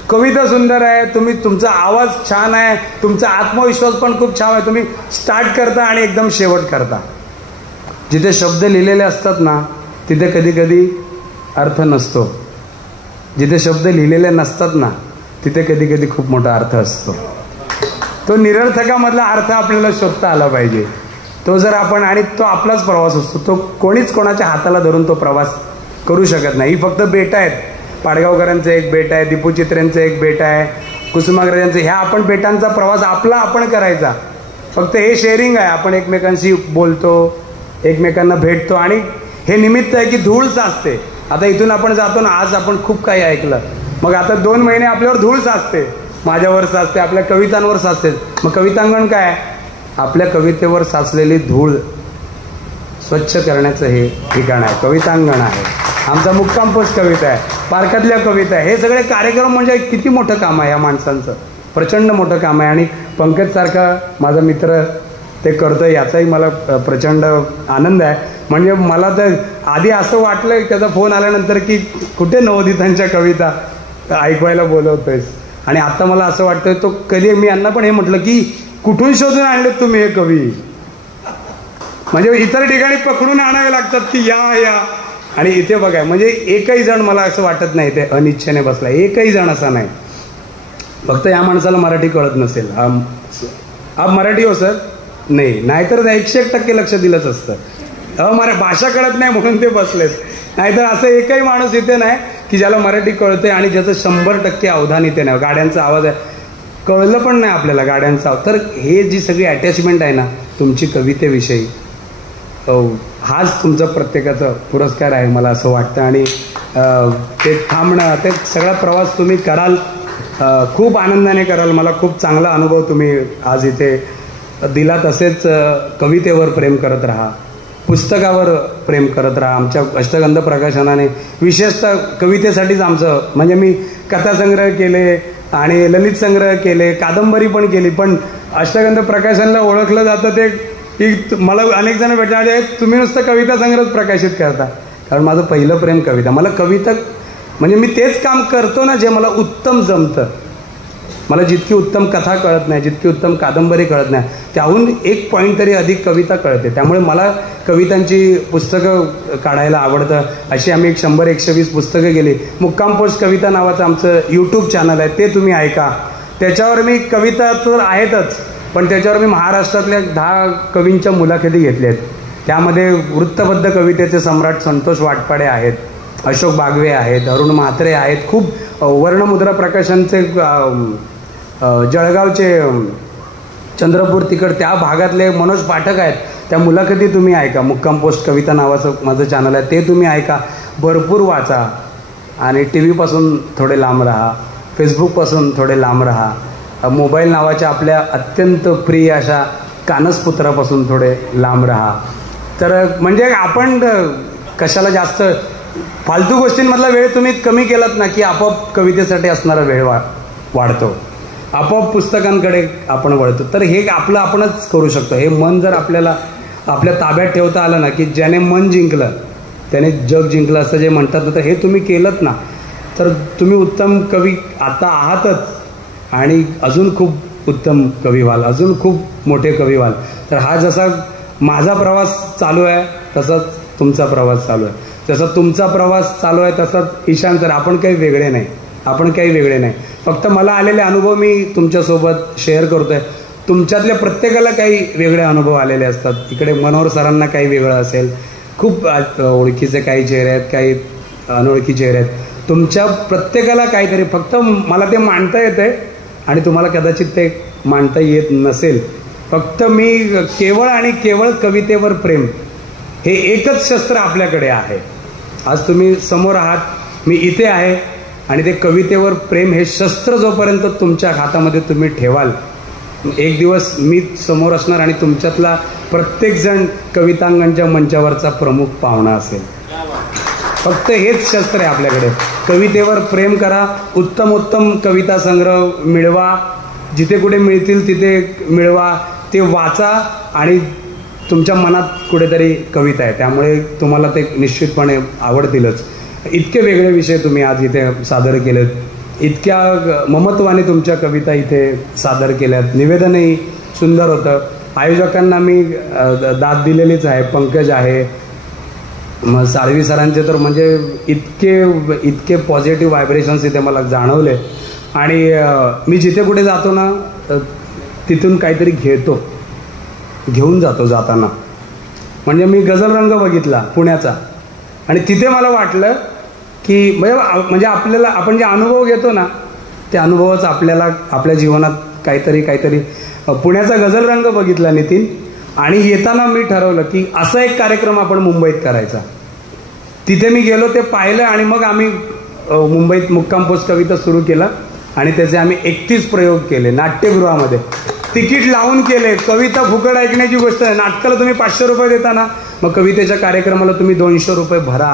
कविता सुंदर आहे, तुमचा आवाज छान आहे, तुमचा आत्मविश्वास पण खूप छान आहे, तुम्ही स्टार्ट करता आणि एकदम शेवट करता. जिथे शब्द लिहिलेले असतात ना, तिथे कधी कधी अर्थ नसतो. जिथे शब्द लिहिलेले नसतात ना, तिथे कधी कधी खूप मोठा अर्थ असतो. तो निरर्थकामधला अर्थ आपल्याला शोधता आला पाहिजे. तो जर आपण, आणि तो आपलाच प्रवास असतो, तो कोणीच कोणाच्या हाताला धरून तो प्रवास करू शकत नाही. ही फक्त बेट आहेत. पाडगावकरांचं एक बेट आहे, दीपू चित्रेंचं एक बेट आहे, कुसुमाग्रजांचं. ह्या आपण बेटांचा प्रवास आपला आपण करायचा. फक्त हे शेअरिंग आहे, आपण एकमेकांशी बोलतो, एकमेकांना भेटतो, आणि हे निमित्त आहे की धूळ साचते. आता इथून आपण जातो ना, आज आपण खूप काही ऐकलं, मग आता 2 महिने आपल्यावर धूळ साचते, माझ्यावर साचते, आपल्या कवितांवर साचते. मग कवितांगण काय? आपल्या कवितेवर साचलेली धूळ स्वच्छ करण्याचं हे ठिकाण आहे, कवितांगण आहे. आमचा मुक्काम पोस्ट कविता आहे, पार्कातल्या कविता आहे. हे सगळे कार्यक्रम म्हणजे किती मोठं काम आहे या माणसांचं, प्रचंड मोठं काम आहे. आणि पंकजसारखा माझा मित्र ते करतो, याचाही मला प्रचंड आनंद आहे. म्हणजे मला तर आधी असं वाटलं त्याचा फोन आल्यानंतर की कुठे नवोदितांच्या कविता ऐकवायला बोलवतोयस, आणि आता मला असं वाटतं तो कधी, मी यांना पण हे म्हटलं की कुठून शोधून आणलेत तुम्ही हे कवी. म्हणजे इतर ठिकाणी पकडून आणावे लागतात की या, आणि इथे बघा, म्हणजे एकही जण मला असं वाटत नाही ते अनिच्छेने बसला, एकही जण असा नाही. फक्त या माणसाला मराठी कळत नसेल. आप मराठी हो सर? नाही, नाहीतर 101% लक्ष दिलंच असतं. भाषा कळत नाही म्हणून ते बसलेत. नाहीतर असं एकही माणूस इथे नाही की ज्याला मराठी कळते आणि ज्याचं 100% अवधान इथे नाही. गाड्यांचा आवाज आहे, कळलं पण नाही आपल्याला गाड्यांचा आवाज. तर हे जी सगळी अटॅचमेंट आहे ना तुमची कवितेविषयी, हाच तुमचा प्रत्येकाचा पुरस्कार आहे मला असं वाटतं. आणि ते थांबणं, ते सगळा प्रवास तुम्ही कराल, खूप आनंदाने कराल. मला खूप चांगला अनुभव तुम्ही आज इथे दिला. तसेच कवितेवर प्रेम करत राहा, पुस्तकावर प्रेम करत राहा. आमच्या अष्टगंध प्रकाशनाने विशेषतः कवितेसाठीच आमचं, म्हणजे मी कथासंग्रह केले आणि ललित संग्रह केले, कादंबरी पण केली, पण अष्टगंध प्रकाशनला ओळखलं जातं ते की मला अनेक जण भेटणार, तुम्ही नुसतं कविता संग्रह प्रकाशित करता. कारण माझं पहिलं प्रेम कविता. मला कविता म्हणजे मी तेच काम करतो ना जे मला उत्तम जमतं. मला जितकी उत्तम कथा कळत नाही, जितकी उत्तम कादंबरी कळत नाही, त्याहून एक पॉईंट तरी अधिक कविता कळते. त्यामुळे मला कवितांची पुस्तकं काढायला आवडतं. अशी आम्ही 100-120 पुस्तकं गेली. मुक्काम पोस्ट कविता नावाचं आमचं यूट्यूब चॅनल आहे, ते तुम्ही ऐका. त्याच्यावर मी कविता तर आहेतच, पण त्याच्यावर मी महाराष्ट्रातल्या 10 कवींच्या मुलाखती घेतल्या आहेत. त्यामध्ये वृत्तबद्ध कवितेचे सम्राट संतोष वाटपाडे आहेत, अशोक बागवे आहेत, अरुण म्हात्रे आहेत, खूप वर्णमुद्रा प्रकाशनचे जळगावचे, चंद्रपूर तिकड त्या भागातले मनोज पाठक आहेत. त्या मुलाखती तुम्ही ऐका. मुक्काम पोस्ट कविता नावाचं माझं चॅनल आहे, ते तुम्ही ऐका. भरपूर वाचा आणि टी व्हीपासून थोडे लांब राहा, फेसबुकपासून थोडे लांब राहा, मोबाईल नावाच्या आपल्या अत्यंत प्रिय अशा कानसपुत्रापासून थोडे लांब राहा. तर म्हणजे आपण कशाला जास्त फालतू गोष्टींमधला वेळ तुम्ही कमी केलात ना की आपोआप कवितेसाठी असणारा वेळ वाढतो, आपोआप पुस्तकांकडे आपण वळतो. तर हे आपलं आपणच करू शकतो. हे मन जर आपल्याला आपल्या ताब्यात ठेवता आलं ना, की ज्याने मन जिंकलं त्याने जग जिंकलं असं जे म्हणतात ना, तर हे तुम्ही केलंत ना तर तुम्ही उत्तम कवी आता आहातच आणि अजून खूप उत्तम कवी व्हाल, अजून खूप मोठे कवी व्हाल. तर हा जसा माझा प्रवास चालू आहे तसाच तुमचा प्रवास चालू आहे. जसा तुमचा प्रवास चालू आहे तसाच ईशान सर. आपण काही वेगळे नाही, आपण काही वेगळे नाही. फक्त मला आलेले अनुभव मी तुमच्यासोबत शेअर करतोय. तुमच्यातल्या प्रत्येकाला काही वेगळे अनुभव आलेले असतात. इकडे मनोहर सरांना काही वेगळं असेल, खूप ओळखीचे काही चेहरे आहेत, काही अनोळखी चेहरे आहेत. तुमच्या प्रत्येकाला काहीतरी, फक्त मला ते मांडता येतंय आणि तुम्हाला कदाचित ते मांडता येत नसेल. फक्त मी केवळ आणि केवळ कवितेवर प्रेम हे एकच शस्त्र आपल्याकडे आहे. आज तुम्ही समोर आहात, मी इथे आहे आणि ते कवितेवर प्रेम हे शस्त्र जोपर्यंत तुमच्या हातामध्ये तुम्ही ठेवाल, एक दिवस मी समोर असणार आणि तुमच्यातला प्रत्येकजण कवितांगणच्या मंचावरचा प्रमुख पाहुणा असेल. फक्त हेच शस्त्र आहे आपल्याकडे. कवितेवर प्रेम करा, उत्तम उत्तम कविता संग्रह मिळवा, जिथे कुठे मिळतील तिथे मिळवा, ते वाचा आणि तुमच्या मनात कुठेतरी कविता आहे, त्यामुळे तुम्हाला ते निश्चितपणे आवडतीलच. इतके वेगळे विषय तुम्ही आज इथे सादर केलेत, इतक्या ममत्वाने तुमच्या कविता इथे सादर केल्यात. निवेदनही सुंदर होतं. आयोजकांना मी दाद दिलेलीच आहे. पंकज आहे, मग साळवी सरांचे तर म्हणजे इतके पॉझिटिव्ह व्हायब्रेशन्स इथे मला जाणवले. आणि मी जिथे कुठे जातो ना तिथून काहीतरी घेऊन जातो जाताना. म्हणजे मी गझलरंग बघितला पुण्याचा आणि तिथे मला वाटलं की म्हणजे आपल्याला आपण जे अनुभव घेतो ना ते अनुभवच आपल्याला आपल्या जीवनात काहीतरी पुण्याचा गझलरंग बघितला नितीन. आणि येताना मी ठरवलं की असा एक कार्यक्रम आपण मुंबईत करायचा. तिथे मी गेलो, ते पाहिलं आणि मग आम्ही मुंबईत मुक्काम पोस्ट कविता सुरू केला आणि त्याचे आम्ही 31 प्रयोग केले नाट्यगृहामध्ये. तिकीट लावून केले. कविता फुकट ऐकण्याची गोष्ट आहे. नाटकाला तुम्ही 500 रुपये देता ना, मग कवितेच्या कार्यक्रमाला तुम्ही 200 रुपये भरा.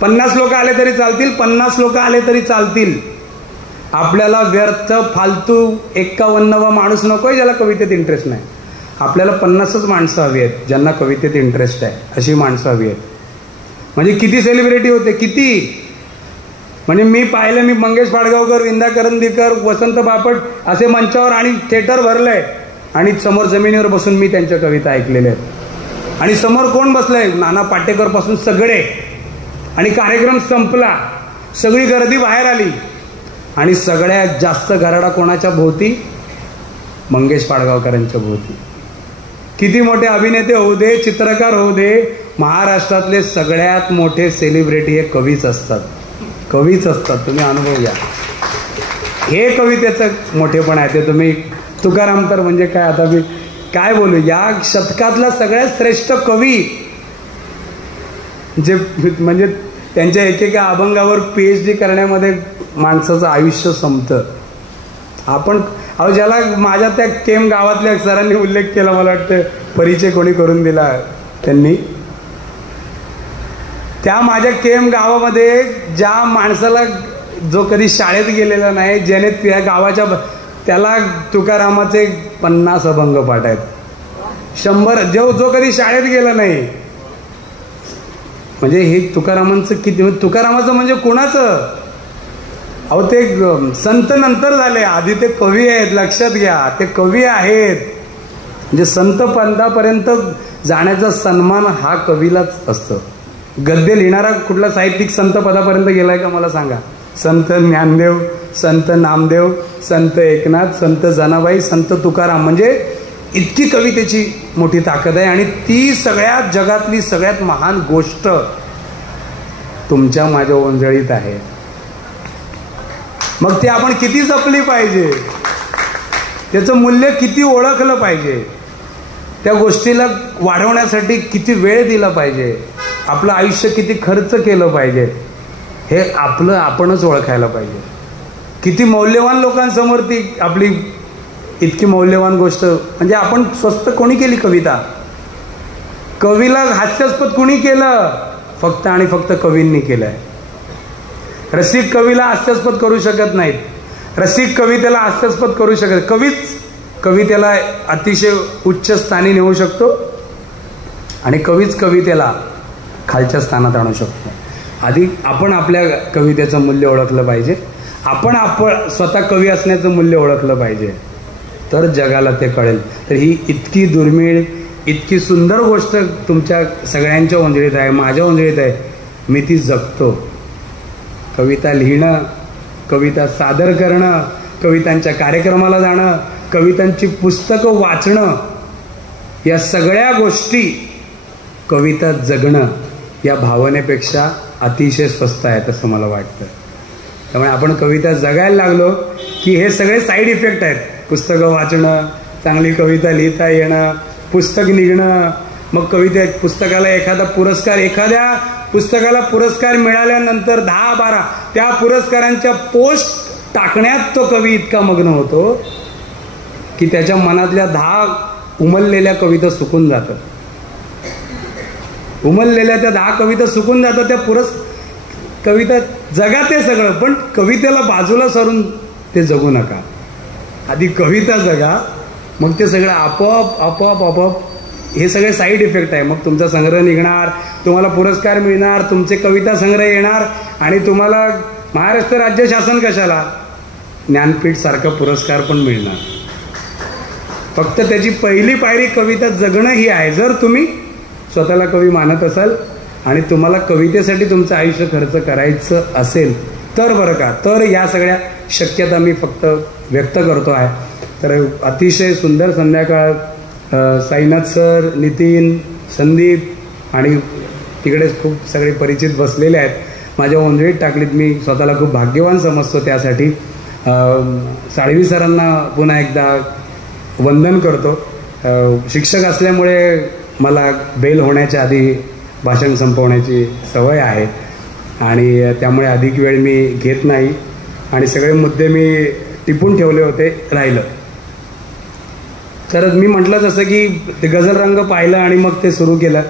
50 लोक आले तरी चालतील, 50 लोक आले तरी चालतील. आपल्याला व्यर्थ फालतू 51वा माणूस नकोय ज्याला कवितेत इंटरेस्ट नाही. आपल्याला 50च माणसं हवी आहेत ज्यांना कवितेत इंटरेस्ट आहे, अशी माणसं हवी आहेत. म्हणजे किती सेलिब्रिटी होते, किती. म्हणजे मी पाहिलं, मी मंगेश पाडगावकर, विंदा करंदीकर, वसंत बापट असे मंचावर आणि थिएटर भरलंय आणि समोर जमिनीवर बसून मी त्यांच्या कविता ऐकलेल्या आहेत. आणि समोर कोण बसलंय, नाना पाटेकर पासून सगळे. आणि कार्यक्रम संपला, सगळी गर्दी बाहेर आली आणि सगळ्यात जास्त गराडा कोणाच्या भोवती, मंगेश पाडगावकरांच्या भोवती. किती मोठे अभिनेते होऊ दे, चित्रकार होऊ दे, महाराष्ट्रातले सगळ्यात मोठे सेलिब्रिटी हे कवीच असतात, कवीच असतात. तुम्ही अनुभव घ्या. हे कवितेचं मोठेपण आहे. ते तुम्ही तुकाराम तर म्हणजे काय, आता मी काय बोलू, या शतकातला सगळ्यात श्रेष्ठ कवी जे म्हणजे त्यांच्या एकेका अभंगावर PhD करण्यामध्ये माणसाचं आयुष्य संपतं. आपण ज्याला माझ्या त्या केम गावातल्या सरांनी उल्लेख केला, मला वाटतं परिचय कोणी करून दिला त्यांनी, त्या माझ्या केम गावामध्ये ज्या माणसाला, जो कधी शाळेत गेलेला नाही, ज्याने त्या गावाच्या, त्याला तुकारामाचे 50 अभंग पाठ आहेत. 100 जो कधी शाळेत गेला नाही म्हणजे हे तुकारामांचं किती, तुकारामाचं म्हणजे कोणाचं? अहो ते संत नंतर झाले, आधी ते कवी आहेत, लक्षात घ्या, ते कवी आहेत. म्हणजे संत पंथापर्यंत जाण्याचा सन्मान हा कवीलाच असतो. गद्य लिहिणारा कुठला साहित्यिक संत पदापर्यंत गेलाय का मला सांगा? संत ज्ञानदेव, संत नामदेव, संत एकनाथ, संत जनाबाई, संत तुकाराम, म्हणजे इतकी कवितेची मोठी ताकद आहे. आणि ती सगळ्यात जगातली सगळ्यात महान गोष्ट तुमच्या माझ्या ओंजळीत आहे. मग ती आपण किती जपली पाहिजे, त्याचं मूल्य किती ओळखलं पाहिजे, त्या गोष्टीला वाढवण्यासाठी किती वेळ दिला पाहिजे, आपलं आयुष्य किती खर्च केलं पाहिजे, हे आपलं आपणच ओळखायला पाहिजे. किती मौल्यवान लोकांसमोर ती आपली इतकी मौल्यवान गोष्ट, म्हणजे आपण स्वस्त कोणी केली कविता? कवीला हास्यास्पद कुणी केलं? फक्त आणि फक्त कवींनी केलंय. रसिक कवीला हास्यास्पद करू शकत नाहीत, रसिक कवितेला हास्यास्पद करू शकत, कवीच कवितेला अतिशय उच्च स्थानी नेऊ शकतो आणि कवीच कवितेला खालच्या स्थानात आणू शकतो. आधी आपण आपल्या कवितेचं मूल्य ओळखलं पाहिजे, आपण स्वतः कवी असण्याचं मूल्य ओळखलं पाहिजे, तर जगाला ते कळेल. तर ही इतकी दुर्मिळ, इतकी सुंदर गोष्ट तुमच्या सगळ्यांच्या ओंजळीत आहे, माझ्या ओंजळीत आहे. मी ती जगतो. कविता लिहिणं, कविता सादर करणं, कवितांच्या कार्यक्रमाला जाणं, कवितांची पुस्तकं वाचणं, या सगळ्या गोष्टी कविता जगणं या भावनेपेक्षा अतिशय स्वस्त आहेत असं मला वाटतं. त्यामुळे आपण कविता जगायला लागलो की हे सगळे साईड इफेक्ट आहेत. पुस्तकं वाचणं, चांगली कविता लिहिता येणं, पुस्तक निघणं, मग पुस्तकाला एखादा पुरस्कार, एखाद्या पुस्तकाला पुरस्कार मिळाल्यानंतर 10-12 त्या पुरस्कारांच्या पोस्ट टाकण्यात तो कवी इतका मग्न होतो की त्याच्या मनातल्या 10 उमललेल्या कविता सुकून जातात. उमललेल्या त्या 10 कविता सुकून जातात. त्या कविता जगा ते सगळं, पण कवितेला बाजूला सरून ते जगू नका. आधी कविता जगा, मग ते सगळं आपोआप आपोआप आपोआप हे सगळे साईड इफेक्ट आहे. मग तुमचा संग्रह निघणार, तुम्हाला पुरस्कार मिळणार, तुमचे कविता संग्रह येणार आणि तुम्हाला महाराष्ट्र राज्य शासन कशाला, ज्ञानपीठ सारखा पुरस्कार पण मिळणार. फक्त त्याची पहिली पायरी कविता जगणं ही आहे. जर तुम्ही स्वतःला कवी मानत असाल आणि तुम्हाला कवितेसाठी तुमचं आयुष्य खर्च करायचं असेल तर बरं का, तर या सगळ्या शक्यता मी फक्त व्यक्त करतो आहे. तर अतिशय सुंदर संध्याकाळ. साईनाथ सर, नितीन, संदीप आणि तिकडे खूप सगळे परिचित बसलेले आहेत. माझ्या ओंजळीत टाकलीत. मी स्वतःला खूप भाग्यवान समजतो त्यासाठी. साळवी सरांना पुन्हा एकदा वंदन करतो. शिक्षक असल्यामुळे मला बेल होण्याच्या आधी भाषण संपवण्याची सवय आहे आणि त्यामुळे अधिक वेळ मी घेत नाही आणि सगळे मुद्दे मी टिपून ठेवले होते, राहिलं. तर मी म्हटलं जसं की ते गझल रंग पाहिलं आणि मग ते सुरू केलं.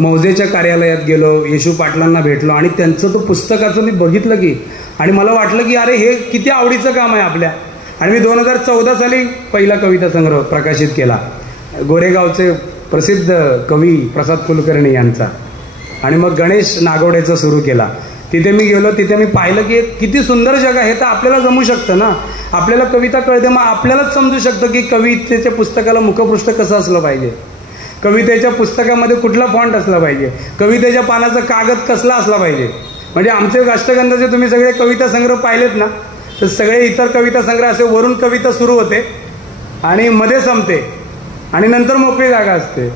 मौजेच्या कार्यालयात गेलो, येशू पाटलांना भेटलो आणि त्यांचं तो पुस्तकाचं मी बघितलं की, आणि मला वाटलं की अरे हे किती आवडीचं काम आहे आपल्या. आणि मी 2014 साली पहिला कविता संग्रह प्रकाशित केला, गोरेगावचे प्रसिद्ध कवी प्रसाद कुलकर्णी यांचा. आणि मग गणेश नागवडेचा सुरू केला. तिथे मी गेलो, तिथे मी पाहिलं की किती सुंदर जग आहे. तर आपल्याला जमू शकतं ना, आपल्याला कविता कळते, मग आपल्यालाच समजू शकतं की कवितेच्या पुस्तकाला मुखपृष्ठ कसं असलं पाहिजे, कवितेच्या पुस्तकामध्ये कुठला फॉन्ट असला पाहिजे, कवितेच्या पानाचा कागद कसला असला पाहिजे. म्हणजे आमचे अष्टगंधाचे तुम्ही सगळे कविता संग्रह पाहिलेत ना, तर सगळे इतर कविता संग्रह असे वरून कविता सुरू होते आणि मध्ये संपते आणि नंतर मोकळी जागा असते.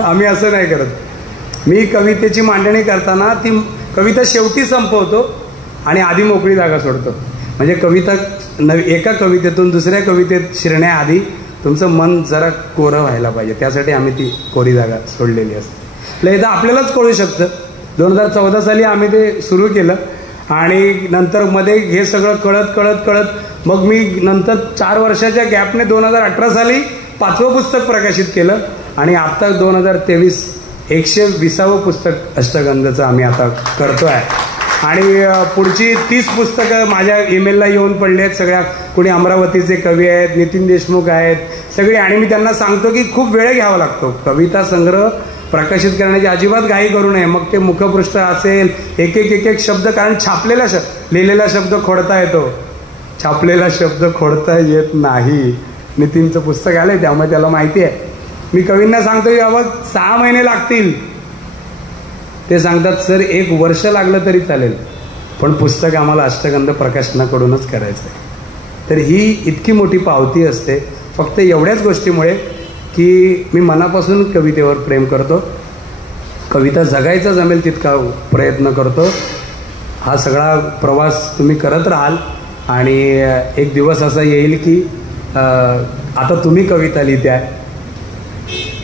आम्ही असं नाही करत. मी कवितेची मांडणी करताना ती कविता शेवटी संपवतो आणि आधी मोकळी जागा सोडतो. म्हणजे कविता एका कवितेतून दुसऱ्या कवितेत शिरण्याआधी तुमचं मन जरा कोरं व्हायला पाहिजे, त्यासाठी आम्ही ती कोरी जागा सोडलेली असते. एकदा आपल्यालाच कळू शकतं. 2014 साली आम्ही ते सुरू केलं आणि नंतर मध्ये हे सगळं कळत कळत कळत मग मी नंतर 4 वर्षाच्या गॅपने 2018 साली 5वं पुस्तक प्रकाशित केलं आणि आता 2023 120वं पुस्तक अष्टगंधचं आम्ही आता करतो आहे. आणि पुढची 30 पुस्तकं माझ्या ईमेलला येऊन पडली आहेत. सगळ्या कोणी अमरावतीचे कवी आहेत, नितीन देशमुख आहेत सगळे. आणि मी त्यांना सांगतो की खूप वेळ घ्यावा लागतो. कविता संग्रह प्रकाशित करण्याची अजिबात घाई करू नये. मग ते मुखपृष्ठ असेल, एक एक शब्द, कारण छापलेला लिहिलेला शब्द खोडता येतो, छापलेला शब्द खोडता येत नाही. नितीनचं पुस्तक आलंय त्यामुळे त्याला माहिती आहे. मी कवींना सांगतो की बाबा 6 महिने लागतील, ते सांगतात सर 1 वर्ष लागलं तरी चालेल, पण पुस्तक आम्हाला अष्टगंध प्रकाशनाकडूनच करायचं आहे. तर ही इतकी मोठी पावती असते फक्त एवढ्याच गोष्टीमुळे की मी मनापासून कवितेवर प्रेम करतो, कविता जगायचा जमेल तितका प्रयत्न करतो. हा सगळा प्रवास तुम्ही करत राहाल आणि एक दिवस असा येईल की आता तुम्ही कविता लिहिताय,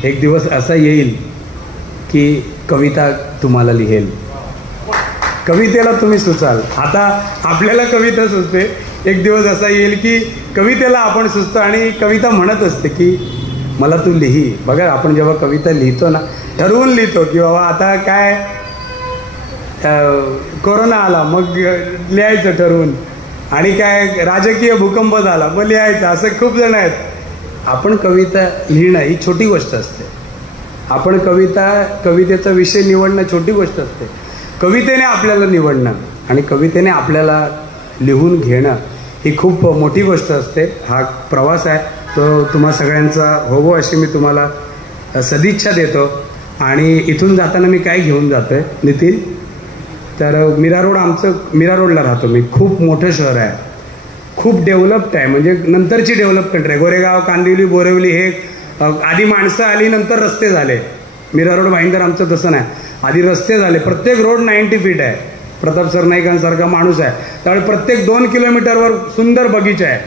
एक दिवस असा येईल की कविता तुम्हाला लिहेल, कवितेला तुम्ही सुचाल. आता आपल्याला कविता सुचते, एक दिवस असा येईल की कवितेला आपण सुचतो आणि कविता म्हणत असते की मला तू लिही. बघा आपण जेव्हा कविता लिहितो ना, ठरवून लिहितो की बाबा आता काय कोरोना आला मग लिहायचं ठरवून, आणि काय राजकीय भूकंप झाला मग लिहायचं, असं खूप जण आहेत. आपण कविता लिहिणं ही छोटी गोष्ट असते. आपण कवितेचा विषय निवडणं छोटी गोष्ट असते. कवितेने आपल्याला निवडणं आणि कवितेने आपल्याला लिहून घेणं ही खूप मोठी गोष्ट असते. हा प्रवास आहे तो तुम्हा सगळ्यांचा होवो अशी मी तुम्हाला सदिच्छा देतो. आणि इथून जाताना मी काय घेऊन जातो आहे नितीन, तर मीरा रोडला राहतो मी. खूप मोठं शहर आहे, खूप डेव्हलप्ड आहे, म्हणजे नंतरची डेव्हलपमेंट आहे. गोरेगाव, कांदिवली, बोरिवली हे आधी माणसं आली नंतर रस्ते झाले. मीरा रोड भाईंदर आमचं तसं नाही, आधी रस्ते झाले. प्रत्येक रोड 90 फीट आहे. प्रताप सरनाईकांसारखा माणूस आहे त्यामुळे प्रत्येक 2 किलोमीटरवर सुंदर बगीचा आहे.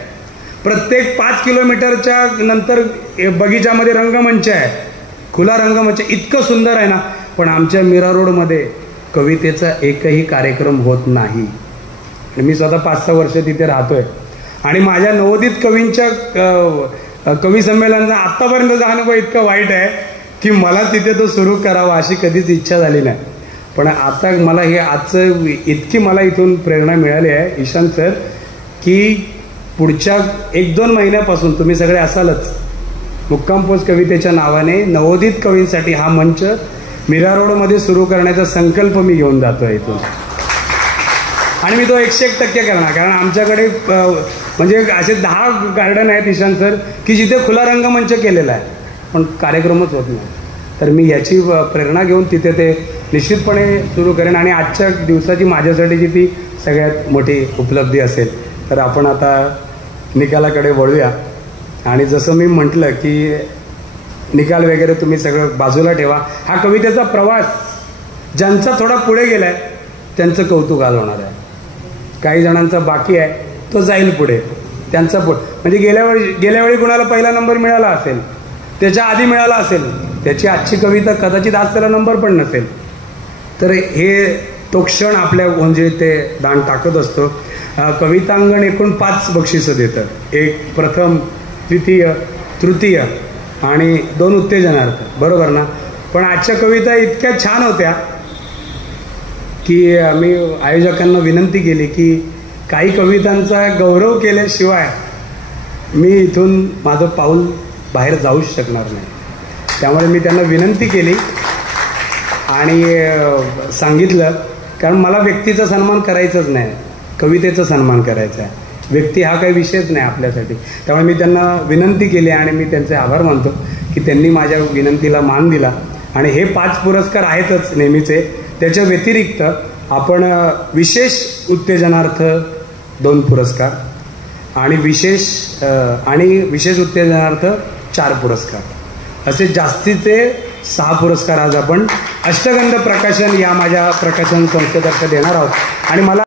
प्रत्येक 5 किलोमीटरच्या नंतर बगीच्यामध्ये रंगमंच आहे, खुला रंगमंच. इतकं सुंदर आहे ना. पण आमच्या मीरा रोडमध्ये कवितेचा एकही कार्यक्रम होत नाही. आणि मी स्वतः 5-6 वर्ष तिथे राहतोय आणि माझ्या नवोदित कवींच्या कवी संमेलनाचा आत्तापर्यंतचा अनुभव इतका वाईट आहे की मला तिथे तो सुरू करावा अशी कधीच इच्छा झाली नाही. पण आता मला हे आजचं इतकी मला इथून प्रेरणा मिळाली आहे ईशान सर की पुढच्या 1-2 महिन्यापासून तुम्ही सगळे असालच मुक्काम पोस्ट कवितेच्या नावाने नवोदित कवींसाठी हा मंच मीरा रोडमध्ये सुरू करण्याचा संकल्प मी घेऊन जातो आहे इथून. आणि मी तो 101% करणार, कारण आमच्याकडे म्हणजे असे 10 गार्डन आहेत ईशान सर की जिथे खुला रंगमंच केलेला आहे पण कार्यक्रमच होत नाही. तर मी याची प्रेरणा घेऊन तिथे ते निश्चितपणे सुरू करेन. आणि आजच्या दिवसाची माझ्यासाठीची ती सगळ्यात मोठी उपलब्धी असेल. तर आपण आता निकालाकडे वळूया. आणि जसं मी म्हटलं की निकाल वगैरे तुम्ही सगळं बाजूला ठेवा. हा कवितेचा प्रवास ज्यांचा थोडा पुढे गेलाय त्यांचं कौतुक आज होणार आहे. काही जणांचा बाकी आहे तो जाईल पुढे, त्यांचा म्हणजे गेल्या वेळी कुणाला पहिला नंबर मिळाला असेल, त्याच्या आधी मिळाला असेल, त्याची आजची कविता कदाचित आज त्याला नंबर पण नसेल. तर हे तो क्षण आपल्या म्हणजे ते दान टाकत असतो. कवितांगण एकूण 5 बक्षिसं देतं. एक प्रथम, द्वितीय, तृतीय आणि 2 उत्तेजनार्थ, बरोबर ना. पण आजच्या कविता इतक्या छान होत्या की आम्ही आयोजकांना विनंती केली की काही कवितांचा गौरव केल्याशिवाय मी इथून माझं पाऊल बाहेर जाऊच शकणार नाही. त्यामुळे मी त्यांना विनंती केली आणि सांगितलं, कारण मला व्यक्तीचा सन्मान करायचाच नाही, कवितेचा सन्मान करायचा आहे. व्यक्ती हा काही विषयच नाही आपल्यासाठी. त्यामुळे मी त्यांना विनंती केली आणि मी त्यांचे आभार मानतो की त्यांनी माझ्या विनंतीला मान दिला. आणि हे 5 पुरस्कार आहेतच नेहमीचे. त्याच्या व्यतिरिक्त आपण विशेष उत्तेजनार्थ 2 पुरस्कार आणि विशेष उत्तेजनार्थ 4 पुरस्कार असे जास्तीचे 6 पुरस्कार आज आपण अष्टगंध प्रकाशन या माझ्या प्रकाशन संस्थेतर्फे देणार आहोत. आणि मला